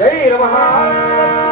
可以了吧